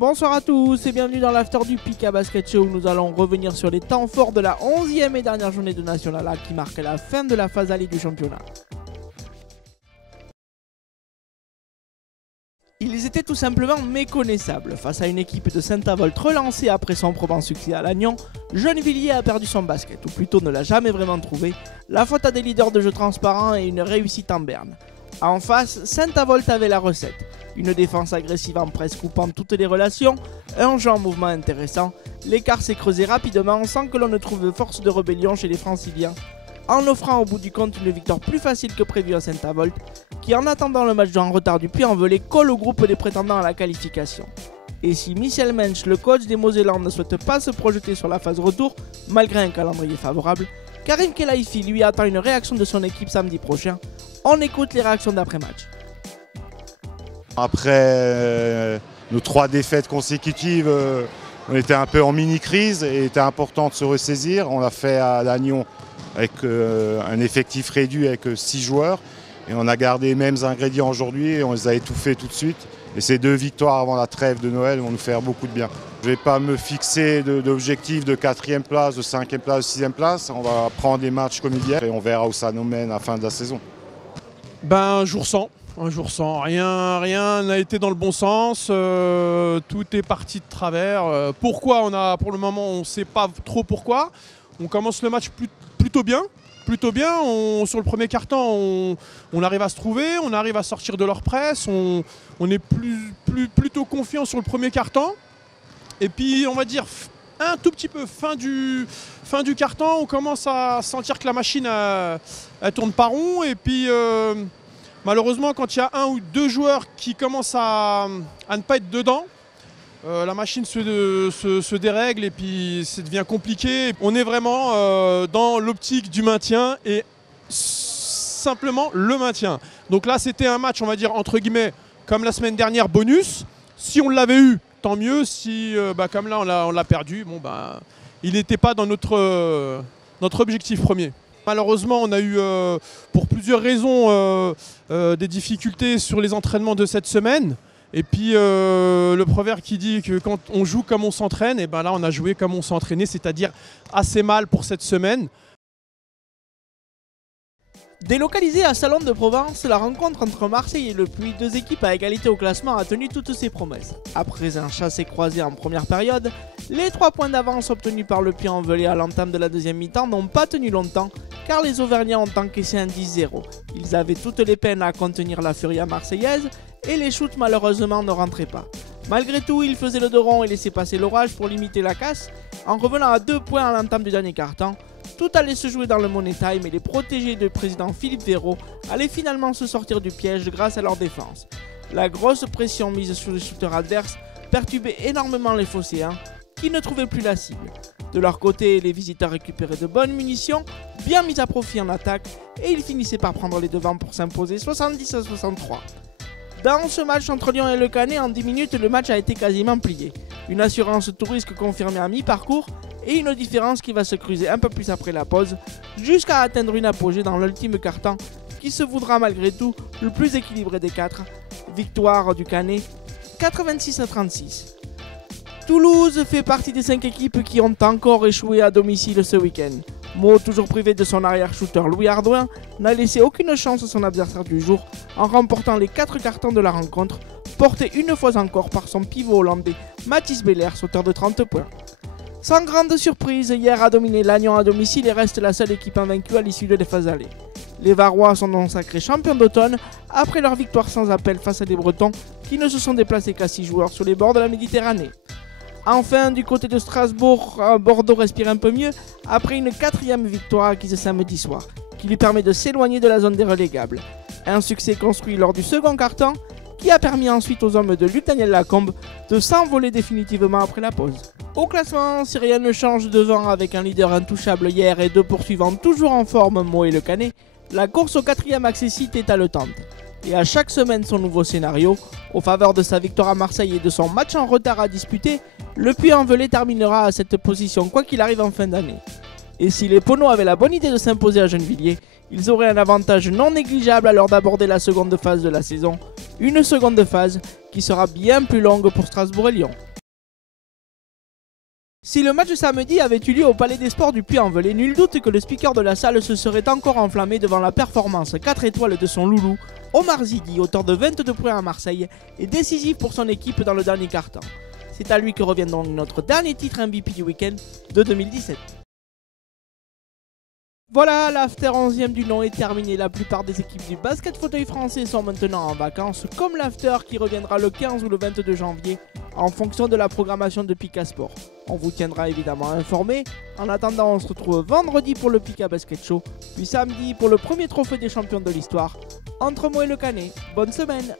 Bonsoir à tous et bienvenue dans l'after du Pika Basket Show où nous allons revenir sur les temps forts de la 11e et dernière journée de National A qui marque la fin de la phase allée du championnat. Ils étaient tout simplement méconnaissables. Face à une équipe de Saint-Avold relancée après son probant succès à Lannion, Gennevilliers a perdu son basket, ou plutôt ne l'a jamais vraiment trouvé, la faute à des leaders de jeu transparents et une réussite en berne. En face, Saint-Avold avait la recette. Une défense agressive en presse coupant toutes les relations, un jeu en mouvement intéressant, l'écart s'est creusé rapidement sans que l'on ne trouve de force de rébellion chez les franciliens, en offrant au bout du compte une victoire plus facile que prévu à Saint-Avold, qui en attendant le match en retard du Puy-en-Velay colle au groupe des prétendants à la qualification. Et si Michel Mensch, le coach des Mosellands, ne souhaite pas se projeter sur la phase retour, malgré un calendrier favorable, Karim Khelaifi lui attend une réaction de son équipe samedi prochain. On écoute les réactions d'après-match. Après nos 3 défaites consécutives, on était un peu en mini-crise et il était important de se ressaisir. On l'a fait à Lannion avec un effectif réduit avec 6 joueurs. Et on a gardé les mêmes ingrédients aujourd'hui et on les a étouffés tout de suite. Et ces 2 victoires avant la trêve de Noël vont nous faire beaucoup de bien. Je ne vais pas me fixer d'objectifs de 4e place, de 5e place, de 6e place. On va prendre les matchs comme hier et on verra où ça nous mène à la fin de la saison. Un jour sans. Rien n'a été dans le bon sens, tout est parti de travers. Pourquoi pour le moment, on ne sait pas trop pourquoi. On commence le match plutôt bien. Sur le premier quart-temps, on arrive à se trouver, on arrive à sortir de leur presse, on est plutôt confiant sur le premier quart-temps. Et puis, on va dire, un tout petit peu fin du quart-temps, on commence à sentir que la machine elle tourne pas rond. Et puis, malheureusement, quand il y a 1 ou 2 joueurs qui commencent à ne pas être dedans, la machine se dérègle et puis ça devient compliqué. On est vraiment dans l'optique du maintien et simplement le maintien. Donc là, c'était un match, on va dire, entre guillemets, comme la semaine dernière, bonus. Si on l'avait eu, tant mieux. Si, comme là, on l'a perdu, il n'était pas dans notre objectif premier. Malheureusement, on a eu, pour plusieurs raisons, des difficultés sur les entraînements de cette semaine. Et puis le proverbe qui dit que quand on joue comme on s'entraîne, et là on a joué comme on s'est entraîné, c'est-à-dire assez mal pour cette semaine. Délocalisée à Salon de Provence, la rencontre entre Marseille et le Puy, 2 équipes à égalité au classement, a tenu toutes ses promesses. Après un chassé-croisé en première période, les 3 points d'avance obtenus par le Puy-en-Velay à l'entame de la deuxième mi-temps n'ont pas tenu longtemps, car les Auvergnats ont encaissé un 10-0. Ils avaient toutes les peines à contenir la furia marseillaise, et les shoots malheureusement ne rentraient pas. Malgré tout, ils faisaient le dos rond et laissaient passer l'orage pour limiter la casse, en revenant à 2 points à l'entame du dernier quart-temps. Tout allait se jouer dans le Money Time et les protégés du président Philippe Véraud allaient finalement se sortir du piège grâce à leur défense. La grosse pression mise sur les shooters adverses perturbait énormément les Phocéens, qui ne trouvaient plus la cible. De leur côté, les visiteurs récupéraient de bonnes munitions, bien mises à profit en attaque, et ils finissaient par prendre les devants pour s'imposer 70-63. Dans ce match entre Lyon et Le Canet, en 10 minutes, le match a été quasiment plié. Une assurance tout risque confirmée à mi-parcours et une différence qui va se creuser un peu plus après la pause, jusqu'à atteindre une apogée dans l'ultime quart-temps qui se voudra malgré tout le plus équilibré des 4. Victoire du Canet, 86-36. Toulouse fait partie des 5 équipes qui ont encore échoué à domicile ce week-end. Meaux, toujours privé de son arrière-shooter Louis Ardouin, n'a laissé aucune chance à son adversaire du jour en remportant les 4 cartons de la rencontre, porté une fois encore par son pivot hollandais Mathis Bellers, auteur de 30 points. Sans grande surprise, hier a dominé Lannion à domicile et reste la seule équipe invaincue à l'issue de la phase allée. Les Varois sont donc sacrés champions d'automne après leur victoire sans appel face à des Bretons qui ne se sont déplacés qu'à 6 joueurs sur les bords de la Méditerranée. Enfin, du côté de Strasbourg, Bordeaux respire un peu mieux après une 4e victoire acquise samedi soir, qui lui permet de s'éloigner de la zone des relégables. Un succès construit lors du second quart-temps, qui a permis ensuite aux hommes de Luc-Daniel Lacombe de s'envoler définitivement après la pause. Au classement, si rien ne change devant avec un leader intouchable hier et 2 poursuivants toujours en forme, Meaux et Le Canet, la course au 4e accessite est haletante. Et à chaque semaine son nouveau scénario, au faveur de sa victoire à Marseille et de son match en retard à disputer, le Puy-en-Velay terminera à cette position quoi qu'il arrive en fin d'année. Et si les Poneaux avaient la bonne idée de s'imposer à Gennevilliers, ils auraient un avantage non négligeable à l'heure d'aborder la seconde phase de la saison, une seconde phase qui sera bien plus longue pour Strasbourg et Lyon. Si le match samedi avait eu lieu au Palais des Sports du Puy-en-Velay, nul doute que le speaker de la salle se serait encore enflammé devant la performance 4 étoiles de son loulou. Omar Zidi, auteur de 22 points à Marseille, est décisif pour son équipe dans le dernier quart-temps. C'est à lui que revient donc notre dernier titre MVP du week-end de 2017. Voilà, l'after 11e du nom est terminé. La plupart des équipes du basket fauteuil français sont maintenant en vacances, comme l'after qui reviendra le 15 ou le 22 janvier en fonction de la programmation de Pika Sport. On vous tiendra évidemment informé. En attendant, on se retrouve vendredi pour le Pika Basket Show, puis samedi pour le premier trophée des champions de l'histoire. Entre moi et le Canet, bonne semaine!